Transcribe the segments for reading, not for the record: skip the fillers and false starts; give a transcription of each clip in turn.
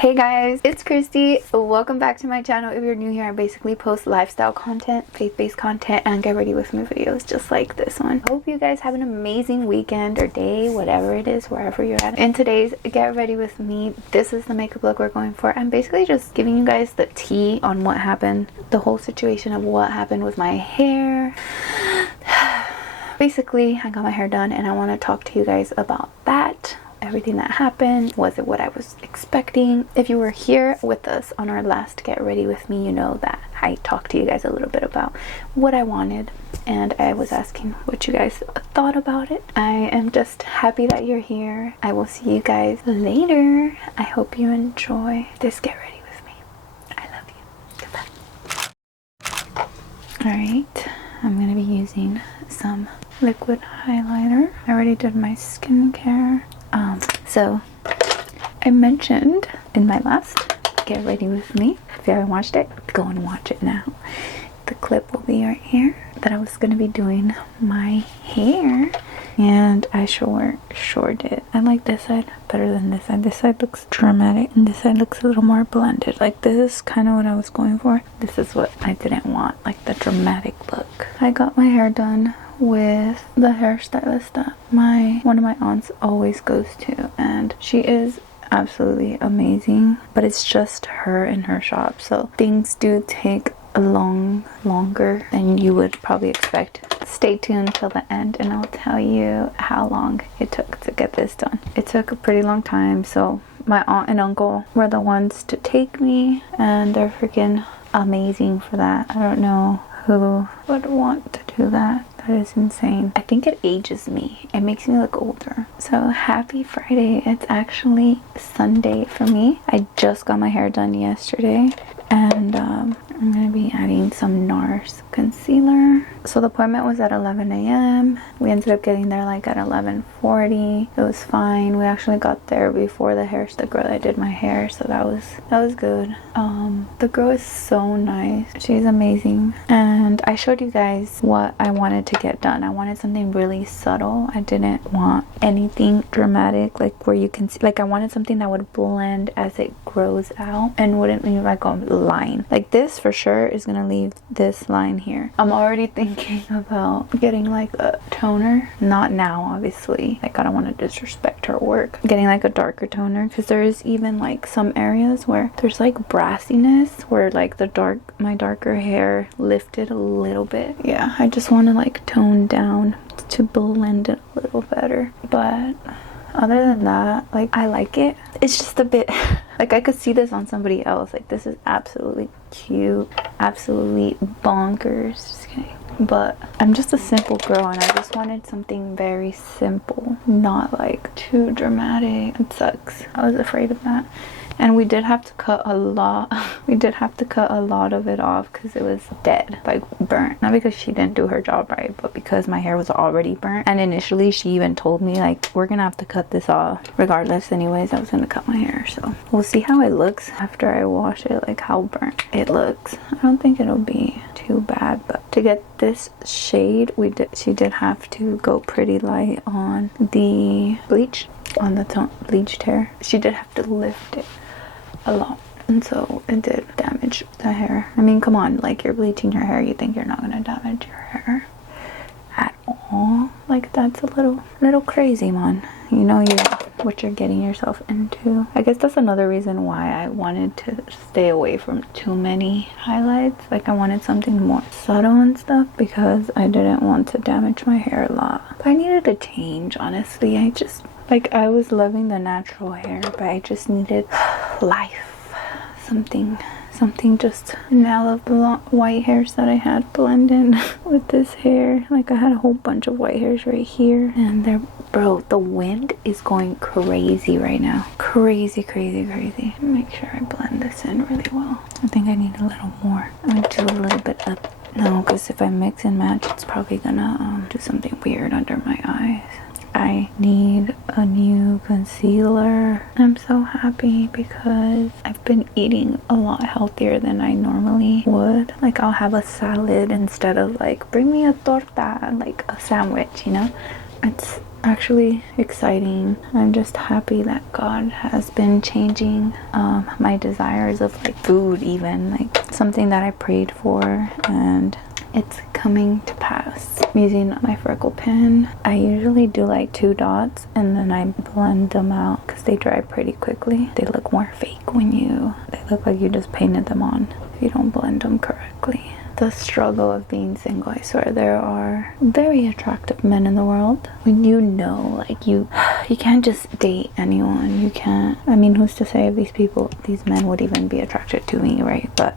Hey guys, it's Christy. Welcome back to my channel. If you're new here, I basically post lifestyle content, faith-based content, and get ready with me videos just like this one. Hope you guys have an amazing weekend or day, whatever it is, wherever you're at. In today's get ready with me, this is the makeup look we're going for. I'm basically just giving you guys the tea on what happened, the whole situation of what happened with my hair. Basically, I got my hair done and I want to talk to you guys about that. Everything that happened. Was it what I was expecting? If you were here with us on our last get ready with me, you know that I talked to you guys a little bit about what I wanted, and I was asking what you guys thought about it. I am just happy that you're here. I will see you guys later. I hope you enjoy this get ready with me. I love you. Goodbye. Alright, I'm gonna be using some liquid highlighter. I already did my skincare. So I mentioned in my last get ready with me, if you haven't watched it, go and watch it now. The clip will be right here that I was gonna be doing my hair, and I sure did. I like this side better than this side. This side looks dramatic and this side looks a little more blended. Like, this is kind of what I was going for. This is what I didn't want, like the dramatic look. I got my hair done with the hairstylist that one of my aunts always goes to, and she is absolutely amazing, but it's just her in her shop, so things do take longer than you would probably expect. Stay tuned till the end and I'll tell you how long it took to get this done. It took a pretty long time, so my aunt and uncle were the ones to take me, and they're freaking amazing for that. I don't know who would want to do that. That is insane. I think it ages me. It makes me look older. So happy Friday. It's actually Sunday for me. I just got my hair done yesterday, and I'm gonna be adding some NARS concealer. So the appointment was at 11 a.m. We ended up getting there like at 11:40. It was fine. We actually got there before the girl that did my hair, so that was good. The girl is so nice. She's amazing. And I showed you guys what I wanted to get done. I wanted something really subtle. I didn't want anything dramatic, like where you can see, like I wanted something that would blend as it grows out and wouldn't leave like a line. Like this for sure is gonna leave this line here. I'm already thinking about getting like a toner. Not now, obviously. Like, I don't want to disrespect her work. Getting like a darker toner, because there is even like some areas where there's like brassiness, where like my darker hair lifted a little bit. Yeah, I just want to like tone down to blend it a little better. But other than that, like, I like it. It's just a bit like, I could see this on somebody else. Like, this is absolutely cute, absolutely bonkers. Just kidding. But I'm just a simple girl, and I just wanted something very simple, not like too dramatic. It sucks. I was afraid of that. And we did have to cut a lot. We did have to cut a lot of it off because it was dead, like burnt. Not because she didn't do her job right, but because my hair was already burnt. And initially she even told me like, we're gonna have to cut this off. Regardless, anyways, I was gonna cut my hair. So we'll see how it looks after I wash it, like how burnt it looks. I don't think it'll be too bad, but to get this shade, she did have to go pretty light on the bleach, on the bleached hair. She did have to lift it a lot, and so it did damage the hair. I mean, come on, like, you're bleaching your hair, you think you're not gonna damage your hair at all? Like, that's a little crazy, man. You know what you're getting yourself into. I guess that's another reason why I wanted to stay away from too many highlights. Like, I wanted something more subtle and stuff because I didn't want to damage my hair a lot. But I needed a change, honestly. I was loving the natural hair, but I just needed life. Something just, now the white hairs that I had blend in with this hair. Like, I had a whole bunch of white hairs right here, and bro, the wind is going crazy right now. Crazy. Make sure I blend this in really well. I think I need a little more. I'm gonna do a little bit up. No, because if I mix and match, it's probably gonna do something weird under my eyes. I need a new concealer. I'm so happy because I've been eating a lot healthier than I normally would. Like, I'll have a salad instead of like, bring me a torta, like a sandwich, you know? actually exciting. I'm just happy that God has been changing my desires of like food, even like something that I prayed for, and it's coming to pass. I'm using my freckle pen. I usually do like 2 dots and then I blend them out because they dry pretty quickly. They look more fake when they look like you just painted them on if you don't blend them correctly. The struggle of being single. I swear there are very attractive men in the world. When you know, like you can't just date anyone. You can't, I mean, who's to say if these men would even be attracted to me, right? But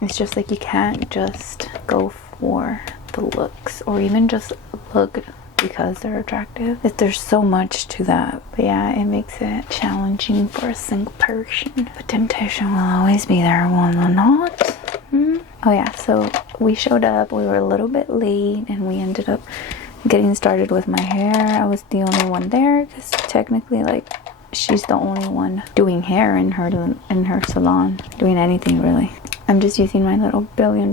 it's just like you can't just go for the looks or even just look because they're attractive. There's so much to that. But yeah, it makes it challenging for a single person. But temptation will always be there, will it not? Oh yeah, so we showed up. We were a little bit late and we ended up getting started with my hair. I was the only one there because technically, like, she's the only one doing hair in her salon, doing anything really. I'm just using my little $1 billion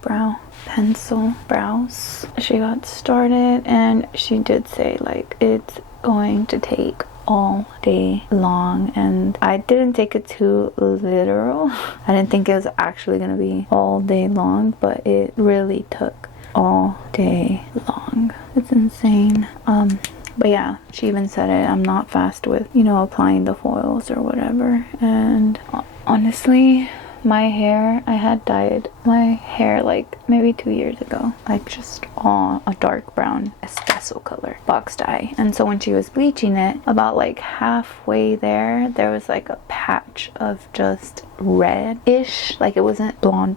brow pencil brows. She got started and she did say like it's going to take all day long, and I didn't take it too literal. I didn't think it was actually gonna be all day long, but it really took all day long. It's insane. But yeah, she even said it, I'm not fast with, you know, applying the foils or whatever. And honestly, my hair, I had dyed my hair like maybe 2 years ago, like just all a dark brown espresso color box dye. And so when she was bleaching it, about like halfway there was like a patch of just red-ish, like it wasn't blonde.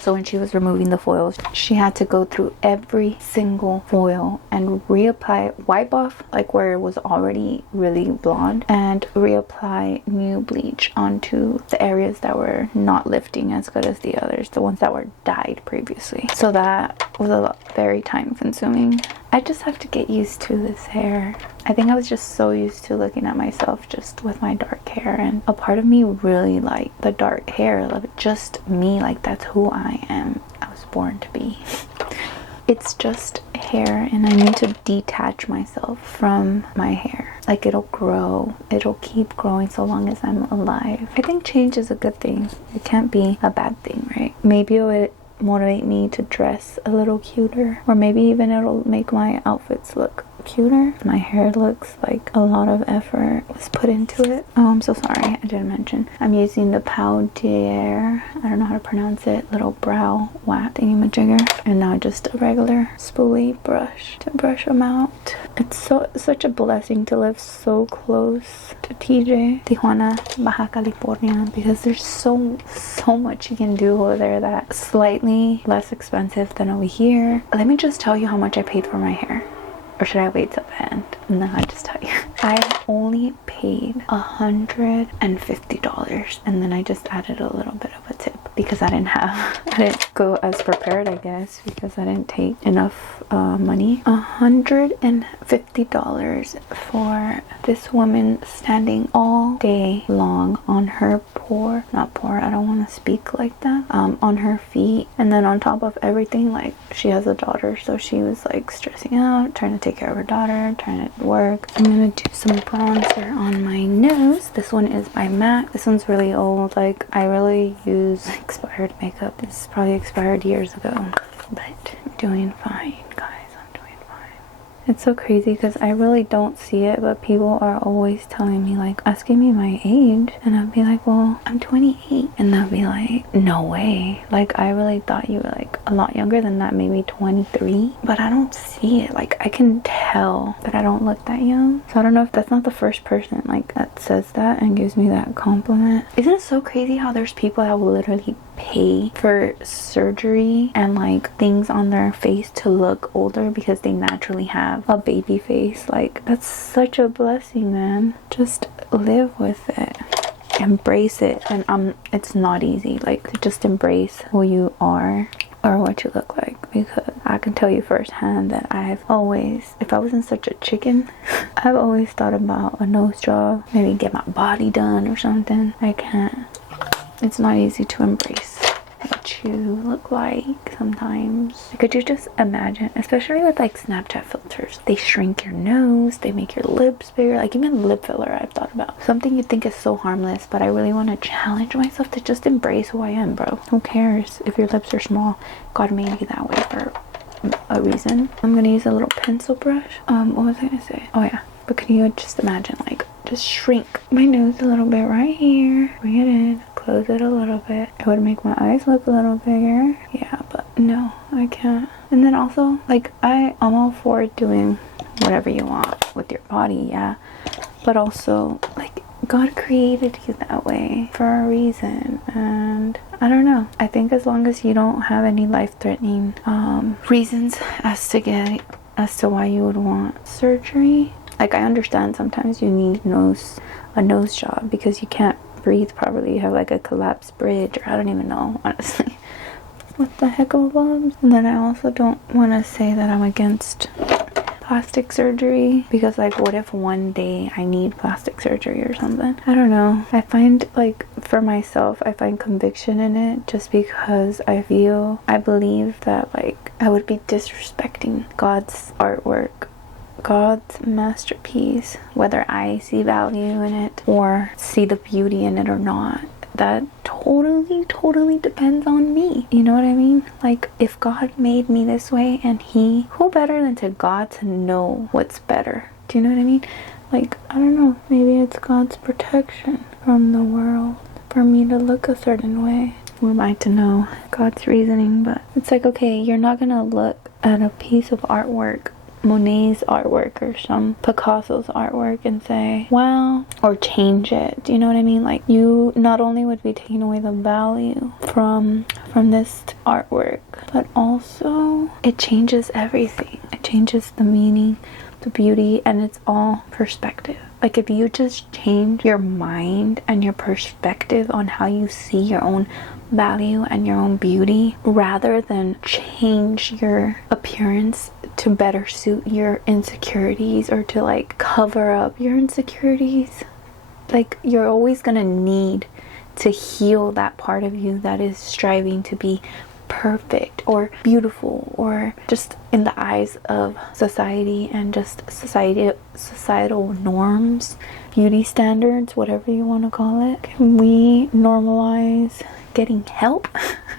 So when she was removing the foils, she had to go through every single foil and reapply, wipe off like where it was already really blonde, and reapply new bleach onto the areas that were not lifting as good as the others, the ones that were dyed previously. So that was very time consuming. I just have to get used to this hair. I think I was just so used to looking at myself just with my dark hair, and a part of me really liked the dark hair. Just me, like that's who I am. I was born to be. It's just hair, and I need to detach myself from my hair. Like it'll grow, it'll keep growing so long as I'm alive. I think change is a good thing. It can't be a bad thing, right? Maybe it would motivate me to dress a little cuter, or maybe even it'll make my outfits look cuter. My hair looks like a lot of effort was put into it. Oh, I'm so sorry, I didn't mention I'm using the Pau d'Air, I don't know how to pronounce it, little brow wax thingy-majigger, and now just a regular spoolie brush to brush them out. It's such a blessing to live so close to TJ, Tijuana, Baja California, because there's so much you can do over there that's slightly less expensive than over here. Let me just tell you how much I paid for my hair. Or should I wait till the end and then I just tell you? I only paid $150, and then I just added a little bit of a tip because I didn't go as prepared, I guess, because I didn't take enough money. $150 for this woman standing all day long on her I don't want to speak like that, on her feet. And then on top of everything, like, she has a daughter, so she was like stressing out, trying to take care of her daughter, trying to work. I'm gonna do some bronzer on my nose. This one is by MAC. This one's really old. Like, I really use expired makeup. This is probably expired years ago, but I'm doing fine, guys. It's so crazy because I really don't see it, but people are always telling me, like, asking me my age, and I'll be like, well, I'm 28, and they'll be like, no way, like, I really thought you were like a lot younger than that, maybe 23, but I don't see it. Like, I can tell that I don't look that young. So I don't know if that's not the first person like that says that and gives me that compliment. Isn't it so crazy how there's people that will literally pay for surgery and like things on their face to look older because they naturally have a baby face? Like, that's such a blessing, man. Just live with it, embrace it. And it's not easy, like, to just embrace who you are or what you look like, because I can tell you firsthand that I've always, if I wasn't such a chicken, I've always thought about a nose job, maybe get my body done or something. I can't. It's not easy to embrace what you look like sometimes. Could you just imagine, especially with like Snapchat filters, they shrink your nose, they make your lips bigger, like even lip filler I've thought about. Something you think is so harmless, but I really want to challenge myself to just embrace who I am, bro. Who cares if your lips are small? God made you that way for a reason. I'm gonna use a little pencil brush. What was I gonna say? Oh yeah, but can you just imagine, like, just shrink my nose a little bit right here, bring it in, close it a little bit. It would make my eyes look a little bigger. Yeah, but no, I can't. And then also, like, I'm all for doing whatever you want with your body, yeah, but also, like, God created you that way for a reason. And I don't know, I think as long as you don't have any life-threatening reasons as to why you would want surgery. Like, I understand sometimes you need a nose job because you can't breathe properly. You have like a collapsed bridge, or I don't even know, honestly. What the heck of a bobs? And then I also don't want to say that I'm against plastic surgery, because like, what if one day I need plastic surgery or something? I don't know. I find, like, for myself, I find conviction in it, just because I believe that, like, I would be disrespecting God's artwork, God's masterpiece, whether I see value in it or see the beauty in it or not. That totally depends on me. You know what I mean? Like, if God made me this way, and who better than to God to know what's better? Do you know what I mean? Like, I don't know, maybe it's God's protection from the world for me to look a certain way. Who am I to know God's reasoning? But it's like, okay, you're not gonna look at a piece of artwork, Monet's artwork or some Picasso's artwork, and say, well, or change it. Do you know what I mean? Like, you not only would be taking away the value from this artwork, but also it changes everything. It changes the meaning, the beauty, and it's all perspective. Like, if you just change your mind and your perspective on how you see your own value and your own beauty, rather than change your appearance to better suit your insecurities or to like cover up your insecurities, like, you're always gonna need to heal that part of you that is striving to be perfect or beautiful, or just in the eyes of society and just societal norms, beauty standards, whatever you want to call it. Can we normalize getting help?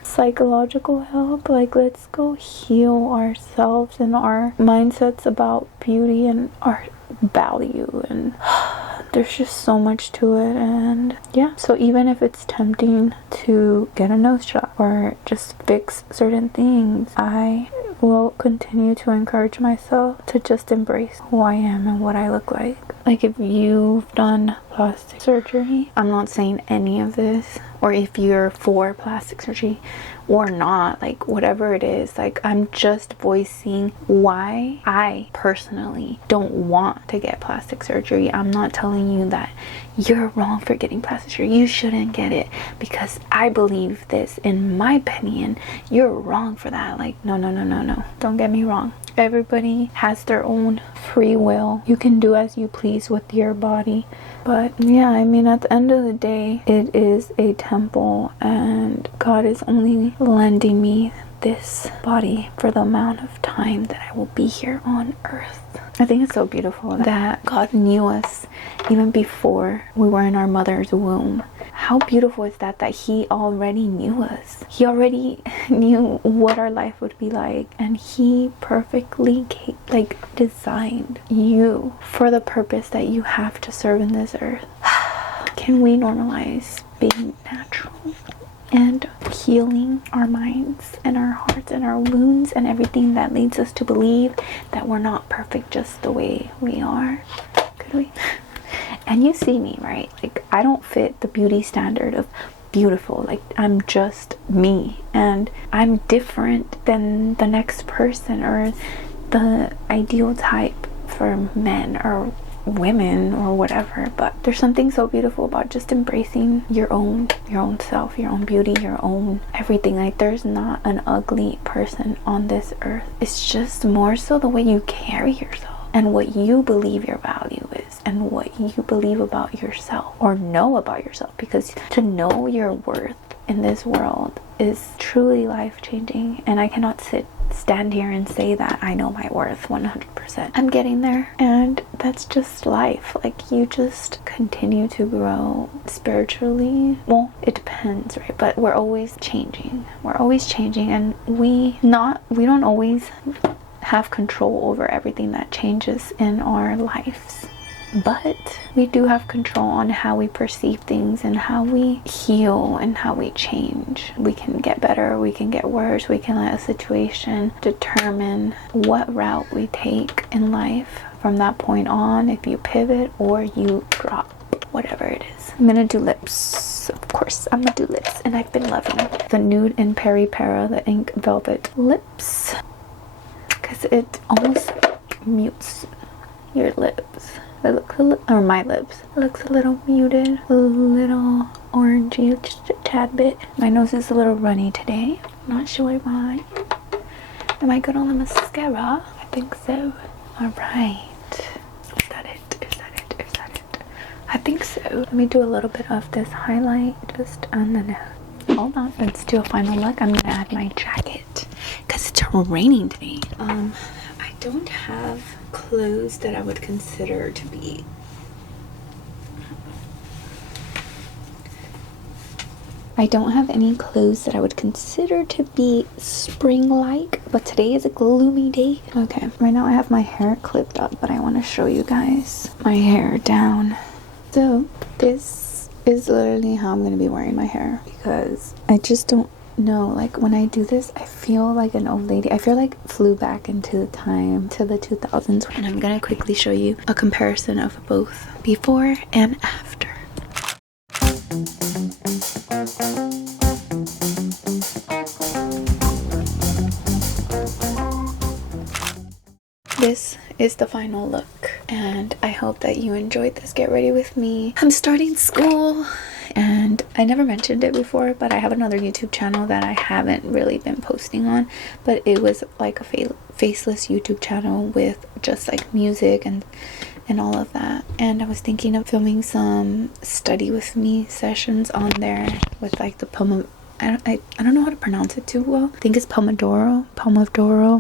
Psychological help? Like, let's go heal ourselves and our mindsets about beauty and our value. And there's just so much to it. And yeah, so even if it's tempting to get a nose job or just fix certain things, I will continue to encourage myself to just embrace who I am and what I look like. Like, if you've done plastic surgery, I'm not saying any of this, or if you're for plastic surgery or not, like, whatever it is, like, I'm just voicing why I personally don't want to get plastic surgery. I'm not telling you that you're wrong for getting plastic surgery, you shouldn't get it because I believe this. In my opinion, you're wrong for that. Like, no, don't get me wrong. Everybody has their own free will. You can do as you please with your body. But yeah, I mean, at the end of the day, it is a temple, and God is only lending me this body for the amount of time that I will be here on earth. I think it's so beautiful that God knew us even before we were in our mother's womb. How beautiful is that He already knew us. He already knew what our life would be like, and He perfectly designed you for the purpose that you have to serve in this earth. Can we normalize being natural and healing our minds and our hearts and our wounds and everything that leads us to believe that we're not perfect just the way we are? Could we? And you see me, right? Like, I don't fit the beauty standard of beautiful. Like, I'm just me, and I'm different than the next person or the ideal type for men or women or whatever. But there's something so beautiful about just embracing your own self, your own beauty, your own everything. Like, there's not an ugly person on this earth. It's just more so the way you carry yourself and what you believe your value is and what you believe about yourself or know about yourself. Because to know your worth in this world is truly life-changing, and I cannot stand here and say that I know my worth 100%. I'm getting there, and that's just life. Like, you just continue to grow spiritually. Well, it depends, right? But we're always changing. And we don't always have control over everything that changes in our lives. But we do have control on how we perceive things and how we heal and how we change. We can get better, we can get worse, we can let a situation determine what route we take in life from that point on, if you pivot or you drop, whatever it is. I'm gonna do lips. Of course, I'm gonna do lips, and I've been loving the Nude in Peri Para, the Ink Velvet lips, because it almost mutes your lips. It looks or my lips. It looks a little muted, a little orangey, just a tad bit. My nose is a little runny today. Not sure why. Am I good on the mascara? I think so. Alright. Is that it? I think so. Let me do a little bit of this highlight just on the nose. Hold on. Let's do a final look. I'm gonna add my jacket because it's raining today. I don't have clothes that I would consider to be any clothes that I would consider to be spring-like, but today is a gloomy day. Okay, right now I have my hair clipped up, but I want to show you guys my hair down. So this is literally how I'm going to be wearing my hair, because I just don't know, like, when I do this I feel like an old lady. I feel like flew back into the time to the 2000s. And I'm gonna quickly show you a comparison of both before and after. This is the final look, and I hope that you enjoyed this get ready with me. I'm starting school, and I never mentioned it before, but I have another YouTube channel that I haven't really been posting on, but it was like a faceless YouTube channel with just like music and all of that. And I was thinking of filming some study with me sessions on there with like the I don't know how to pronounce it too well. I think it's Pomodoro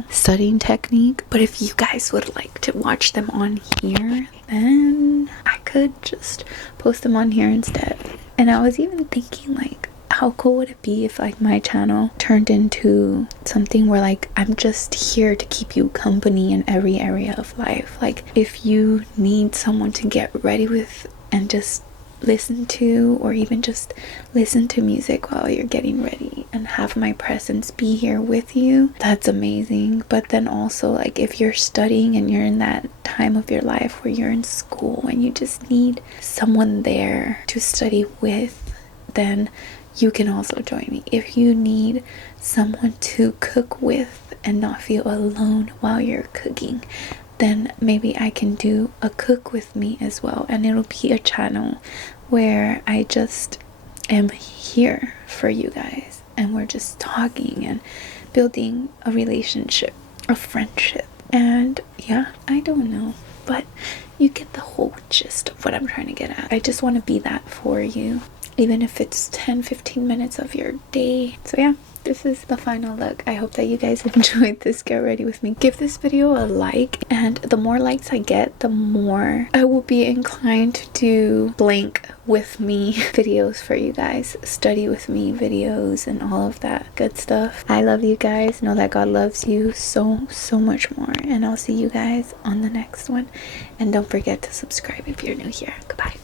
studying technique. But if you guys would like to watch them on here, then I could just post them on here instead. And I was even thinking, like, how cool would it be if like my channel turned into something where like I'm just here to keep you company in every area of life. Like, if you need someone to get ready with and just listen to, or even just listen to music while you're getting ready and have my presence be here with you, that's amazing. But then also, like, if you're studying and you're in that time of your life where you're in school and you just need someone there to study with, then you can also join me. If you need someone to cook with and not feel alone while you're cooking, then maybe I can do a cook with me as well, and it'll be a channel where I just am here for you guys, and we're just talking and building a relationship, a friendship. And yeah, I don't know, but you get the whole gist of what I'm trying to get at. I just want to be that for you, even if it's 10-15 minutes of your day. So yeah, this is the final look. I hope that you guys enjoyed this get ready with me. Give this video a like, and the more likes I get, the more I will be inclined to do blank with me videos for you guys, study with me videos and all of that good stuff. I love you guys. Know that God loves you so much more, and I'll see you guys on the next one. And don't forget to subscribe if you're new here. Goodbye.